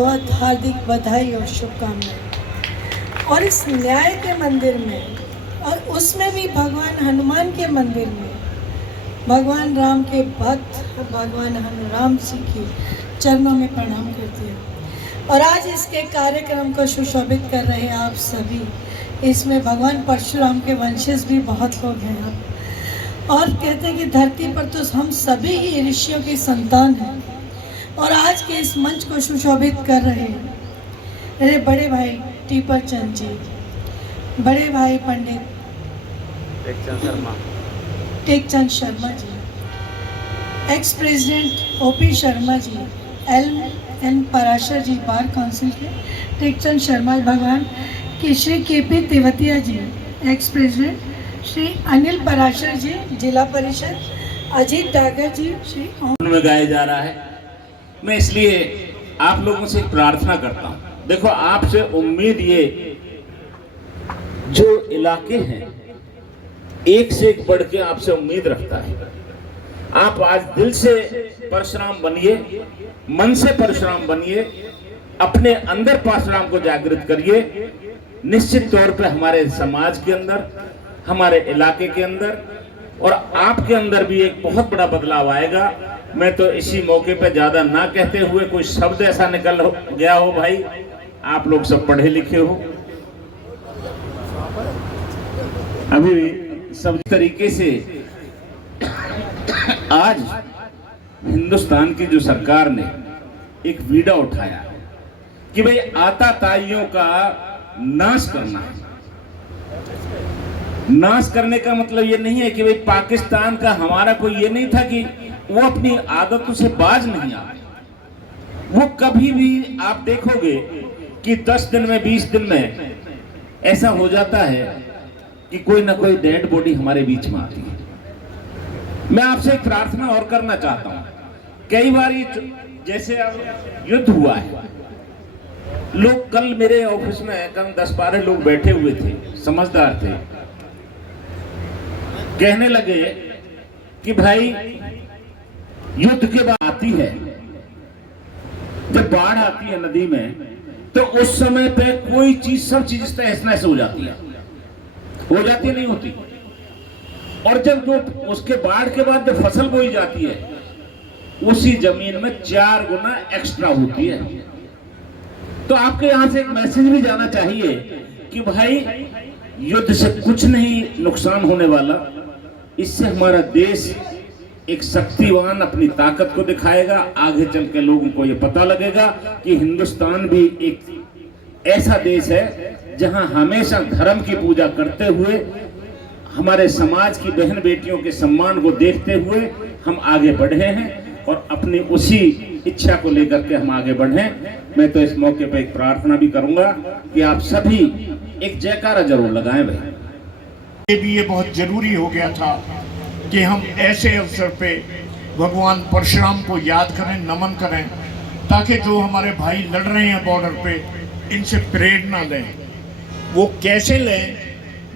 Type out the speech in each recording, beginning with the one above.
बहुत हार्दिक बधाई और शुभकामनाएं। और इस न्याय के मंदिर में और उसमें भी भगवान हनुमान के मंदिर में भगवान राम के भक्त भगवान हनुराम जी की चरणों में प्रणाम करती हूँ। और आज इसके कार्यक्रम को सुशोभित कर रहे हैं आप सभी। इसमें भगवान परशुराम के वंशज भी बहुत लोग हैं आप। और कहते हैं कि धरती पर तो हम सभी ही ऋषियों की संतान हैं। और आज के इस मंच को सुशोभित कर रहे हैं मेरे बड़े भाई टीपर चंद जी, बड़े भाई पंडित Tekchand Sharma ji, ex president OP Sharma ji, N Parashar जी बार काउंसिल के, टेकचंद शर्मा भगवान की श्री केपी तेवतिया जी, एक्स प्रेसिडेंट श्री अनिल पराशर जी, जिला परिषद, अजीत डागर जी, श्री में गाया जा रहा है। मैं इसलिए आप लोगों से प्रार्थना करता हूं। देखो, आपसे उम्मीद ये, जो इलाके हैं एक से एक बढ़ के आपसे उम्मीद रखता है। आप आज दिल से परशुराम बनिए, मन से परशुराम बनिए, अपने अंदर परशुराम को जागृत करिए। निश्चित तौर पे हमारे समाज के अंदर, हमारे इलाके के अंदर और आपके अंदर भी एक बहुत बड़ा बदलाव आएगा। मैं तो इसी मौके पे ज्यादा ना कहते हुए कोई शब्द ऐसा निकल गया हो, भाई आप लोग सब पढ़े लिखे हो, अभी सब तरीके से आज हिंदुस्तान की जो सरकार ने एक बीड़ा उठाया कि भाई आताताइयों का नाश करना है। नाश करने का मतलब ये नहीं है कि भाई पाकिस्तान का हमारा कोई ये नहीं था कि वो अपनी आदतों से बाज नहीं आए। वो कभी भी आप देखोगे कि 10 दिन में 20 दिन में ऐसा हो जाता है कि कोई ना कोई डेड बॉडी हमारे बीच में आती है। मैं आपसे एक प्रार्थना और करना चाहता हूं। कई बार जैसे अब युद्ध हुआ है, लोग कल मेरे ऑफिस में कल 10-12 लोग बैठे हुए थे, समझदार थे, कहने लगे कि भाई युद्ध के बाद आती है, जब बाढ़ आती है नदी में, तो उस समय पे कोई चीज, सब चीज तहस नहस हो जाती है, नहीं होती। और जब जो उसके बाढ़ के बाद जब फसल बोई जाती है, उसी जमीन में 4 गुना एक्स्ट्रा होती है। तो आपके यहां से एक मैसेज भी जाना चाहिए कि भाई युद्ध से कुछ नहीं नुकसान होने वाला। इससे हमारा देश एक शक्तिवान अपनी ताकत को दिखाएगा। आगे चल के लोगों को यह पता लगेगा कि हिंदुस्तान भी एक ऐसा देश है जहां हमेशा धर्म की पूजा करते हुए, हमारे समाज की बहन बेटियों के सम्मान को देखते हुए हम आगे बढ़े हैं और अपनी उसी इच्छा को लेकर के हम आगे बढ़ें। मैं तो इस मौके पर एक प्रार्थना भी करूंगा कि आप सभी एक जयकारा जरूर लगाएं। भाई भी ये बहुत जरूरी हो गया था कि हम ऐसे अवसर पे भगवान परशुराम को याद करें, नमन करें, ताकि जो हमारे भाई लड़ रहे हैं बॉर्डर पे, इनसे प्रेरणा लें। वो कैसे लें,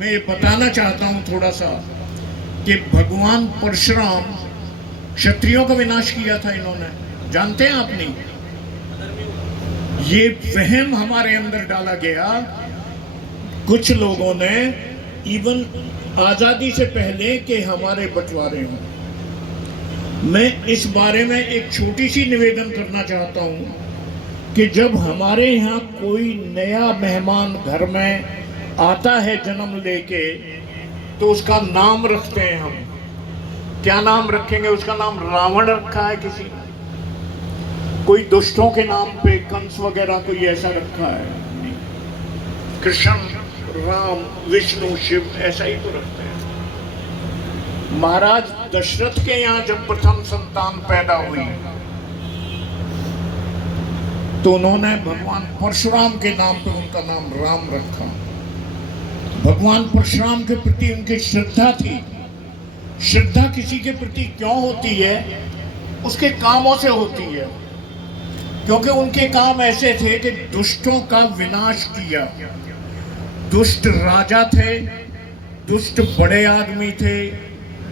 मैं ये बताना चाहता हूँ थोड़ा सा कि भगवान परशुराम क्षत्रियों का विनाश किया था इन्होंने, जानते हैं आप नहीं? ये वहम हमारे अंदर डाला गया कुछ लोगों ने, इवन आजादी से पहले के हमारे बंटवारे हों। मैं इस बारे में एक छोटी सी निवेदन करना चाहता हूं कि जब हमारे यहाँ कोई नया मेहमान घर में आता है जन्म लेके, तो उसका नाम रखते हैं हम। क्या नाम रखेंगे? उसका नाम रावण रखा है किसी ने, कोई दुष्टों के नाम पे कंस वगैरह कोई ऐसा रखा है? कृष्ण, राम, विष्णु, शिव ऐसा ही तो रखते हैं। महाराज दशरथ के यहाँ जब प्रथम संतान पैदा हुई तो उन्होंने भगवान परशुराम के नाम पर उनका नाम राम रखा। भगवान परशुराम के प्रति उनकी श्रद्धा थी। श्रद्धा किसी के प्रति क्यों होती है? उसके कामों से होती है, क्योंकि उनके काम ऐसे थे कि दुष्टों का विनाश किया। दुष्ट राजा थे, दुष्ट बड़े आदमी थे,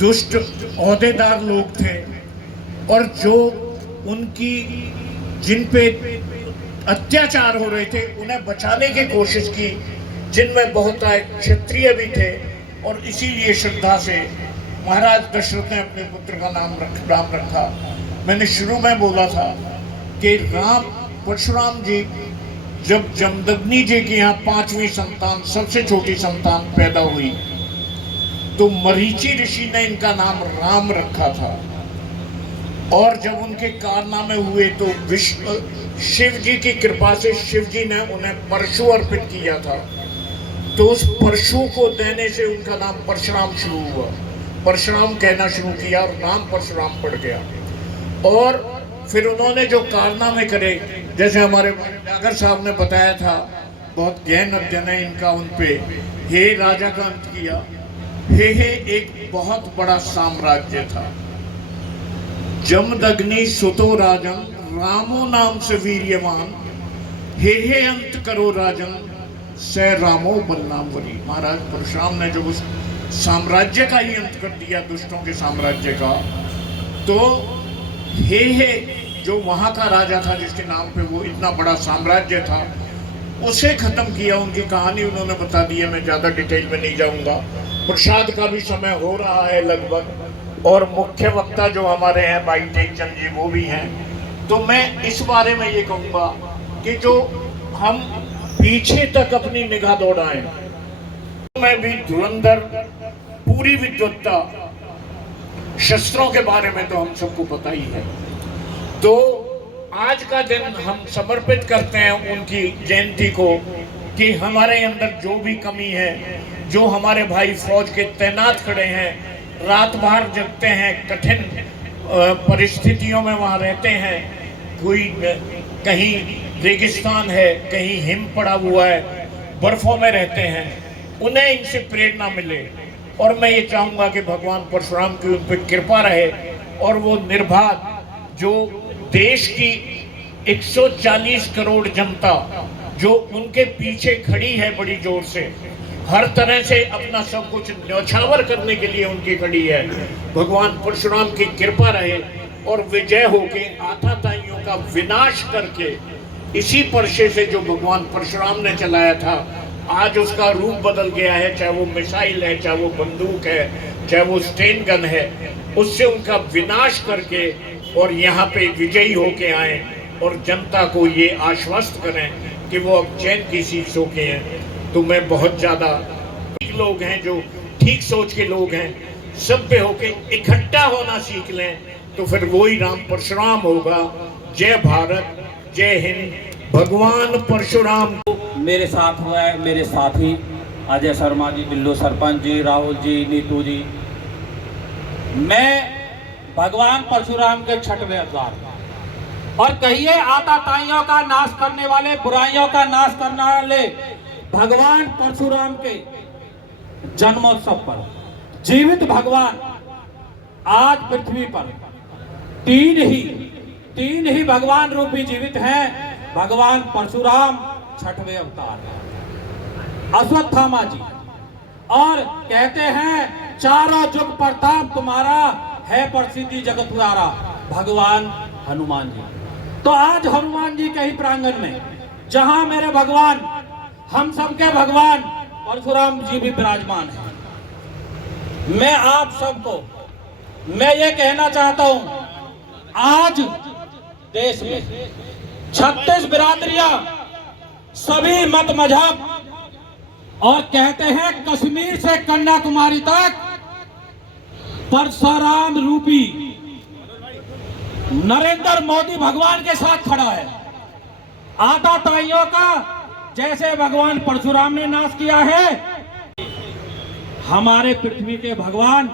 दुष्ट ओहदेदार लोग थे, और जो उनकी जिन पे अत्याचार हो रहे थे उन्हें बचाने की कोशिश की, जिनमें बहुत क्षत्रिय भी थे। और इसीलिए श्रद्धा से महाराज दशरथ ने अपने पुत्र का राम रखा। मैंने शुरू में बोला था कि राम परशुराम जी जब जमदग्नि जी के यहाँ 5वीं संतान, सबसे छोटी संतान पैदा हुई, तो मरीचि ऋषि ने इनका नाम राम रखा था। और जब उनके कारनामे हुए तो शिव जी की कृपा से शिव जी ने उन्हें परशु अर्पित किया था। तो उस परशु को देने से उनका नाम परशुराम शुरू हुआ, परशुराम कहना शुरू किया और नाम परशुराम पड़ गया। और फिर उन्होंने जो कारनामे करे, जैसे हमारे नागर साहब ने बताया था, बहुत गहन अध्ययन है इनका उन पे। हे राजा का अंत किया, हे एक बहुत बड़ा साम्राज्य था। जमदग्नि सुतो राजन रामो नाम से वीर्यवान, हे अंत करो राजन से रामो बलनामवरी। महाराज परशुराम ने जब उस साम्राज्य का ही अंत कर दिया, दुष्टों के साम्राज्य का, तो हे जो वहां का राजा था जिसके नाम पे वो इतना बड़ा साम्राज्य था, उसे खत्म किया। उनकी कहानी उन्होंने बता दी है, मैं ज्यादा डिटेल में नहीं जाऊंगा। प्रसाद का भी समय हो रहा है लगभग, और मुख्य वक्ता जो हमारे हैं भाई टेकचंद जी वो भी हैं। तो मैं इस बारे में ये कहूँगा कि जो हम पीछे तक अपनी निगाह दौड़ाएं, मैं भी धुरंधर पूरी विद्वत्ता शस्त्रों के बारे में तो हम सबको पता ही है। तो आज का दिन हम समर्पित करते हैं उनकी जयंती को, कि हमारे अंदर जो भी कमी है, जो हमारे भाई फौज के तैनात खड़े हैं, रात भर जगते हैं, कठिन परिस्थितियों में वहाँ रहते हैं, कोई कहीं रेगिस्तान है, कहीं हिम पड़ा हुआ है, बर्फों में रहते हैं, उन्हें इनसे प्रेरणा मिले। और मैं ये चाहूँगा कि भगवान परशुराम की उन पर कृपा रहे और वो निर्बाध, जो देश की 140 करोड़ जनता जो उनके पीछे खड़ी है बड़ी जोर से, हर तरह से अपना सब कुछ न्यौछावर करने के लिए उनकी खड़ी है, भगवान परशुराम की कृपा रहे और विजय होके आताताइयों का विनाश करके, इसी परशे से जो भगवान परशुराम ने चलाया था, आज उसका रूप बदल गया है, चाहे वो मिसाइल है, चाहे वो बंदूक है, चाहे वो स्टेन गन है, उससे उनका विनाश करके और यहाँ पे विजयी होके आए और जनता को ये आश्वस्त करें कि वो अब चैन की सीट सो के हैं। तो मैं बहुत ज़्यादा ठीक लोग हैं, जो ठीक सोच के लोग हैं, सब पे होके इकट्ठा होना सीख लें, तो फिर वही राम परशुराम होगा। जय भारत, जय हिंद, भगवान परशुराम। मेरे साथ हुआ है मेरे साथी अजय शर्मा जी, बिल्लू सरपंच जी, राहुल जी, नीतू जी। मैं भगवान परशुराम के छठवें अवतार, और कहिए आताताइयों का नाश करने वाले, बुराइयों का नाश करने वाले भगवान परशुराम के जन्मोत्सव पर जीवित भगवान आज पृथ्वी पर तीन ही भगवान रूपी जीवित हैं। भगवान परशुराम छठवें अवतार, अश्वत्थामा जी, और कहते हैं चारों जुग प्रताप तुम्हारा है, प्रसिद्धि जगत उजारा भगवान हनुमान जी। तो आज हनुमान जी के ही प्रांगण में, जहां मेरे भगवान, हम सबके भगवान परशुराम जी भी विराजमान हैं, मैं आप सबको मैं ये कहना चाहता हूं, आज देश में 36 बिरादरियां, सभी मत मजहब, और कहते हैं कश्मीर से कन्याकुमारी तक परशुराम रूपी नरेंद्र मोदी भगवान के साथ खड़ा है। आताताइयों का जैसे भगवान परशुराम ने नाश किया है, हमारे पृथ्वी के भगवान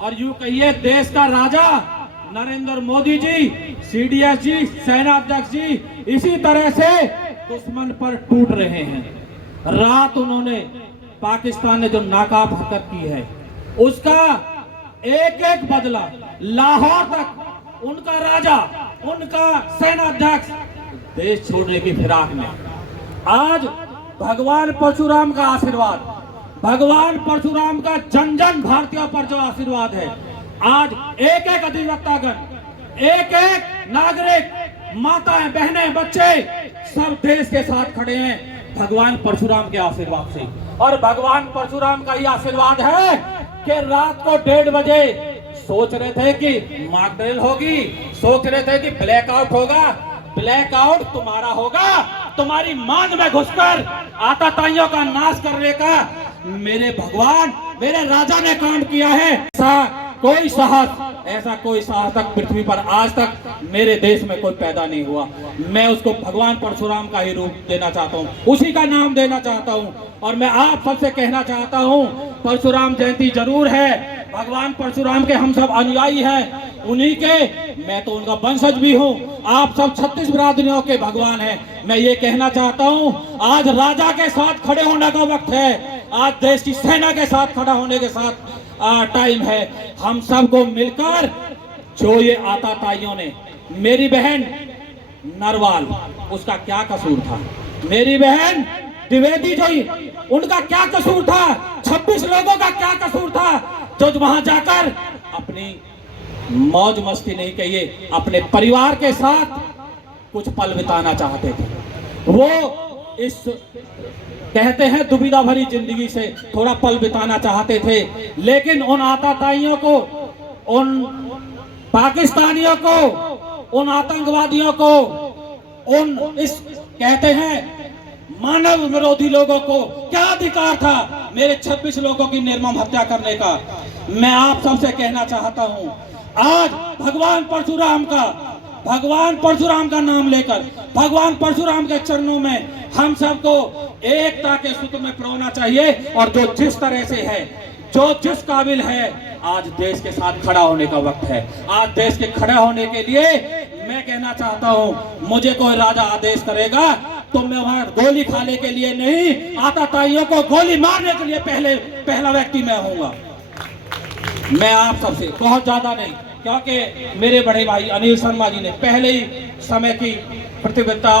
और यूं कहिए देश का राजा नरेंद्र मोदी जी, सीडीएस जी, सेना अध्यक्ष जी, इसी तरह से दुश्मन पर टूट रहे हैं। रात उन्होंने पाकिस्तान ने जो नाकाब हरकत की है, उसका एक एक बदला लाहौर तक उनका राजा, उनका सेनाध्यक्ष देश छोड़ने की फिराक में। आज भगवान परशुराम का आशीर्वाद, भगवान परशुराम का जन जन भारतीयों पर जो आशीर्वाद है, आज एक एक अधिवक्तागण, एक एक नागरिक, माताएं, बहनें, बच्चे, सब देश के साथ खड़े हैं भगवान परशुराम के आशीर्वाद से। और भगवान परशुराम का ही आशीर्वाद है कि रात को 1:30 बजे सोच रहे थे कि मॉक ड्रिल होगी, सोच रहे थे कि ब्लैकआउट होगा। ब्लैकआउट तुम्हारा होगा, तुम्हारी मान में घुसकर आतताइयों का नाश करने का मेरे भगवान, मेरे राजा ने काम किया है। ऐसा कोई साहस तक पृथ्वी पर आज तक मेरे देश में कोई पैदा नहीं हुआ। मैं उसको भगवान परशुराम का ही रूप देना चाहता हूँ, उसी का नाम देना चाहता हूँ। और मैं आप सबसे कहना चाहता हूँ, परशुराम जयंती जरूर है, भगवान परशुराम के हम सब अनुयायी हैं, उन्हीं के, मैं तो उनका वंशज भी हूँ। आप सब 36 बिरादरियों के भगवान हैं। मैं ये कहना चाहता हूँ, आज राजा के साथ खड़े होने का वक्त है, आज देश की सेना के साथ खड़ा होने के साथ टाइम है। हम सबको मिलकर, जो ये आतताइयों ने, मेरी बहन नरवाल, उसका क्या कसूर था? मेरी बहन द्विवेदी जी, उनका क्या कसूर था? 26 लोगों का क्या कसूर था जो वहां जाकर अपनी मौज मस्ती नहीं कहिए, अपने परिवार के साथ कुछ पल बिताना चाहते थे। वो इस कहते हैं दुविधा भरी जिंदगी से थोड़ा पल बिताना चाहते थे, लेकिन उन आतताइयों को, उन पाकिस्तानियों को, उन आतंकवादियों को, उन इस कहते हैं मानव विरोधी लोगों को क्या अधिकार था मेरे 26 लोगों की निर्मम हत्या करने का? मैं आप सबसे कहना चाहता हूं, आज भगवान परशुराम का नाम लेकर, भगवान परशुराम के चरणों में हम सबको एकता के सूत्र में पिरोना चाहिए। और जो जिस तरह से है, जो जिस काबिल है, आज देश के साथ खड़ा होने का वक्त है। आज देश के खड़े होने के लिए मैं कहना चाहता हूं, मुझे कोई राजा आदेश करेगा तो मैं वहां गोली खाने के लिए नहीं, आतताइयों को गोली मारने के लिए पहला व्यक्ति मैं होऊंगा। मैं आप सबसे बहुत ज्यादा नहीं, क्योंकि मेरे बड़े भाई अनिल शर्मा जी ने पहले ही समय की प्रतिबद्धता